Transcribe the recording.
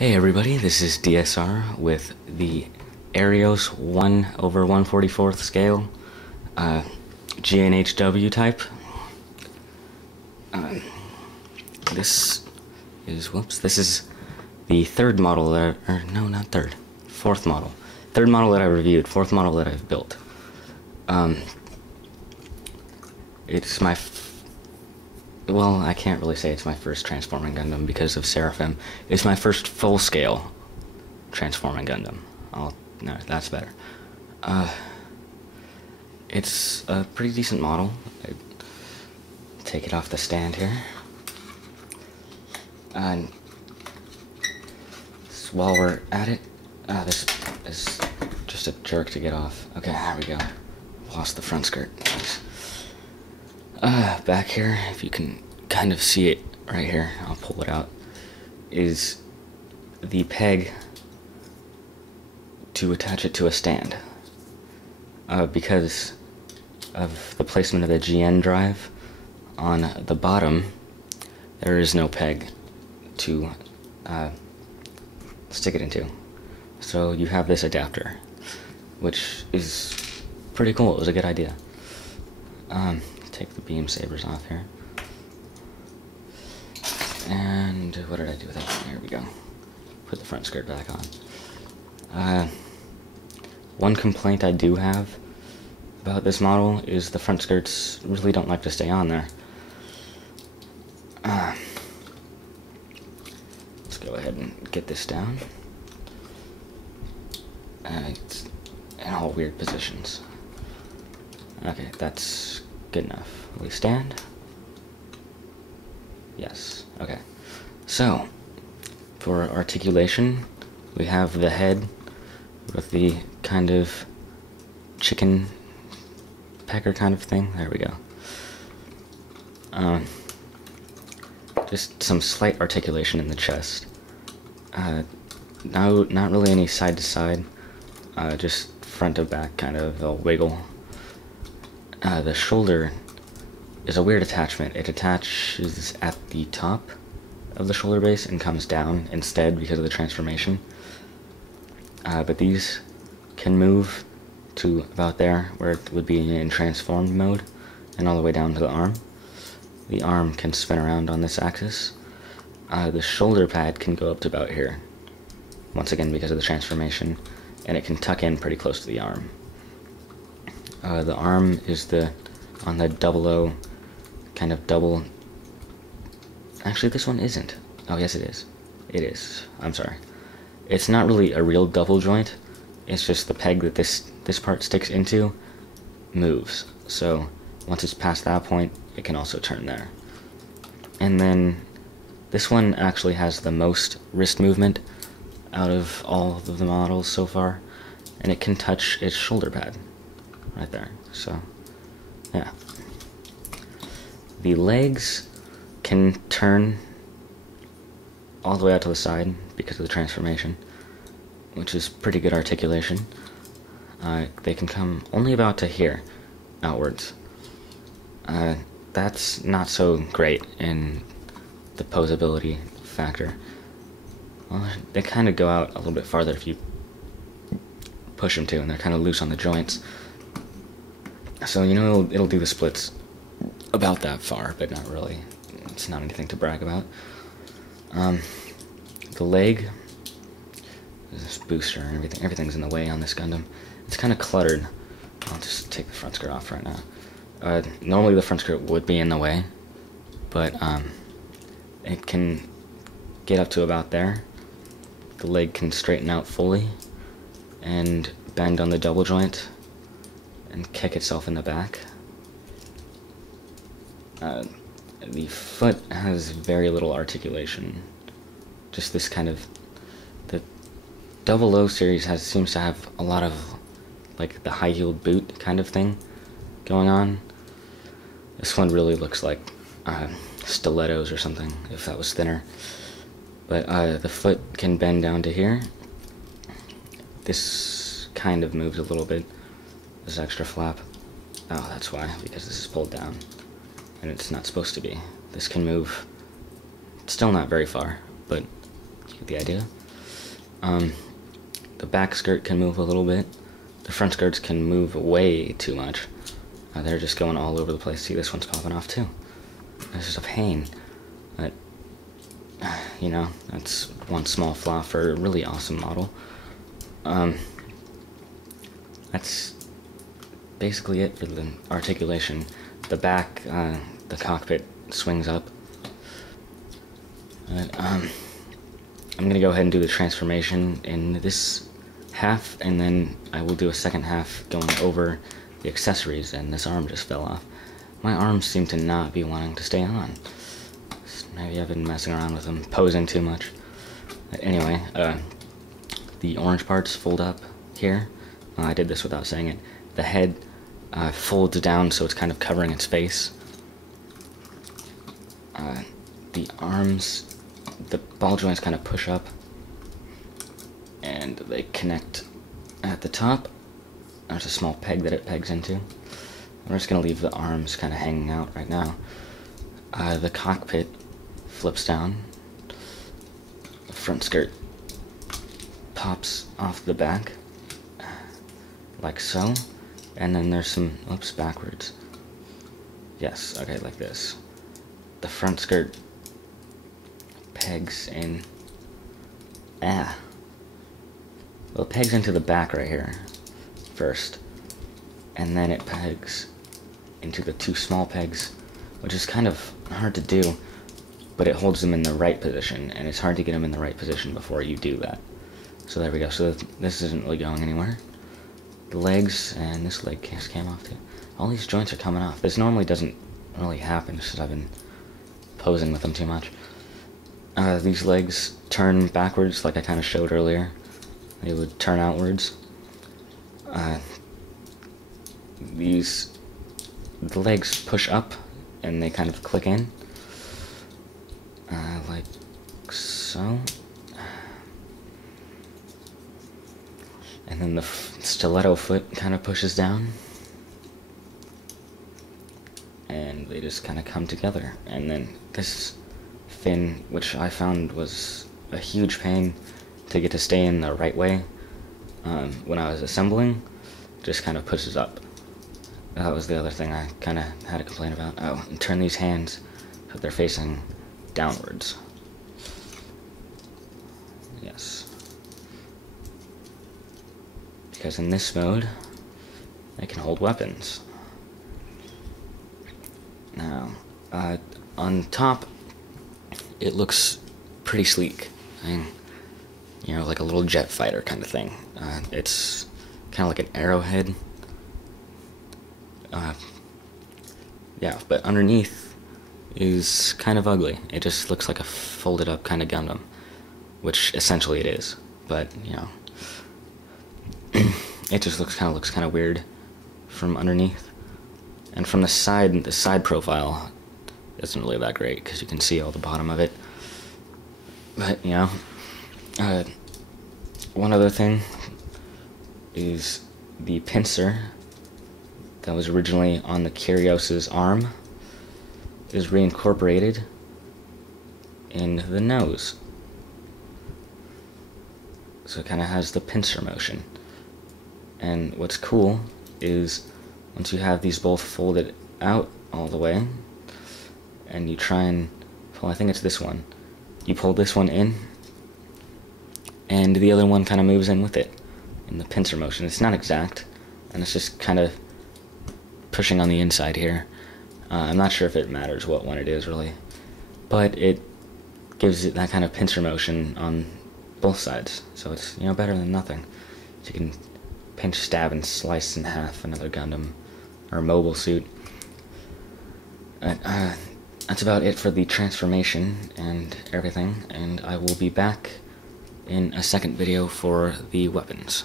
Hey everybody, this is DSR with the Arios 1/144th scale GNHW type. This is the third model that fourth model. Third model that I reviewed, fourth model that I've built. It's my well, I can't really say it's my first Transforming Gundam because of Seraphim. It's my first full-scale Transforming Gundam. No, that's better. It's a pretty decent model. I take it off the stand here. And while we're at it, this is just a jerk to get off. Okay, there we go. Lost the front skirt. Nice. Back here, if you can kind of see it right here, I'll pull it out, is the peg to attach it to a stand. Because of the placement of the GN drive on the bottom, there is no peg to stick it into. So you have this adapter, which is pretty cool. It was a good idea. Take the beam sabers off here. And what did I do with that? Here we go. Put the front skirt back on. One complaint I do have about this model is the front skirts really don't like to stay on there. Let's go ahead and get this down. It's in all weird positions. Okay, that's good enough. Will we stand? Yes. Okay. So, for articulation, we have the head with the kind of chicken pecker kind of thing. There we go. Just some slight articulation in the chest. No, not really any side to side. Just front to back kind of a wiggle. The shoulder is a weird attachment. It attaches at the top of the shoulder base and comes down instead because of the transformation. But these can move to about there where it would be in transformed mode and all the way down to the arm. The arm can spin around on this axis. The shoulder pad can go up to about here, once again because of the transformation, and it can tuck in pretty close to the arm. The arm is on the 00 kind of double. Actually, this one isn't. Oh, yes, it is. It is. I'm sorry. It's not really a real double joint. It's just the peg that this part sticks into moves. So once it's past that point, it can also turn there. And then this one actually has the most wrist movement out of all of the models so far, and it can touch its shoulder pad right there. So yeah, the legs can turn all the way out to the side because of the transformation, which is pretty good articulation. They can come only about to here outwards. That's not so great in the posability factor. Well, they kind of go out a little bit farther if you push them to, and they're kind of loose on the joints. So, you know, it'll do the splits about that far, but not really. It's not anything to brag about. The leg, this booster and everything's in the way on this Gundam. It's kind of cluttered. I'll just take the front skirt off right now. Normally the front skirt would be in the way, but it can get up to about there. The leg can straighten out fully and bend on the double joint and kick itself in the back. The foot has very little articulation. Just this kind of, the 00 series seems to have a lot of like the high-heeled boot kind of thing going on. This one really looks like stilettos or something, if that was thinner. But the foot can bend down to here. This kind of moves a little bit, this extra flap. Oh, that's why, because this is pulled down, and it's not supposed to be. This can move, still not very far, but you get the idea. The back skirt can move a little bit. The front skirts can move way too much. They're just going all over the place. See, this one's popping off too. This is a pain. But, you know, that's one small flaw for a really awesome model. That's basically it for the articulation. The back, the cockpit swings up. But, I'm gonna go ahead and do the transformation in this half, and then I will do a second half going over the accessories, and this arm just fell off. My arms seem to not be wanting to stay on. Maybe I've been messing around with them, posing too much. Anyway, the orange parts fold up here. I did this without saying it. The head folds down so it's kind of covering its face. The arms, the ball joints kind of push up, and they connect at the top. There's a small peg that it pegs into. We're just going to leave the arms kind of hanging out right now. The cockpit flips down. The front skirt pops off the back, like so. And then there's some, oops, backwards. Yes, okay, like this. The front skirt pegs in. Well, it pegs into the back right here first, and then it pegs into the two small pegs, which is kind of hard to do, but it holds them in the right position, and it's hard to get them in the right position before you do that. So there we go. So this isn't really going anywhere. The legs, and this leg just came off too. All these joints are coming off. This normally doesn't really happen since I've been posing with them too much. These legs turn backwards like I kind of showed earlier. They would turn outwards. The legs push up and they kind of click in, like so. And then the stiletto foot kind of pushes down, and they just kind of come together. And then this fin, which I found was a huge pain to get to stay in the right way when I was assembling, just kind of pushes up. That was the other thing I kind of had to complain about. Oh, and turn these hands so they're facing downwards. Yes. Because in this mode, they can hold weapons. Now, on top, it looks pretty sleek. I mean, you know, like a little jet fighter kind of thing. It's kind of like an arrowhead. Yeah, but underneath is kind of ugly. It just looks like a folded up kind of Gundam, which essentially it is. But, you know, it just looks kind of weird from underneath. And from the side profile isn't really that great because you can see all the bottom of it. But, you know, one other thing is the pincer that was originally on the Kyrios' arm is reincorporated in the nose. So it kind of has the pincer motion. And what's cool is once you have these both folded out all the way, and you try and pull, I think it's this one, you pull this one in, and the other one kind of moves in with it in the pincer motion. It's not exact, and it's just kind of pushing on the inside here. I'm not sure if it matters what one it is really, but it gives it that kind of pincer motion on both sides, so it's, you know, better than nothing. So you can pinch, stab, and slice in half another Gundam or mobile suit. That's about it for the transformation and everything, and I will be back in a second video for the weapons.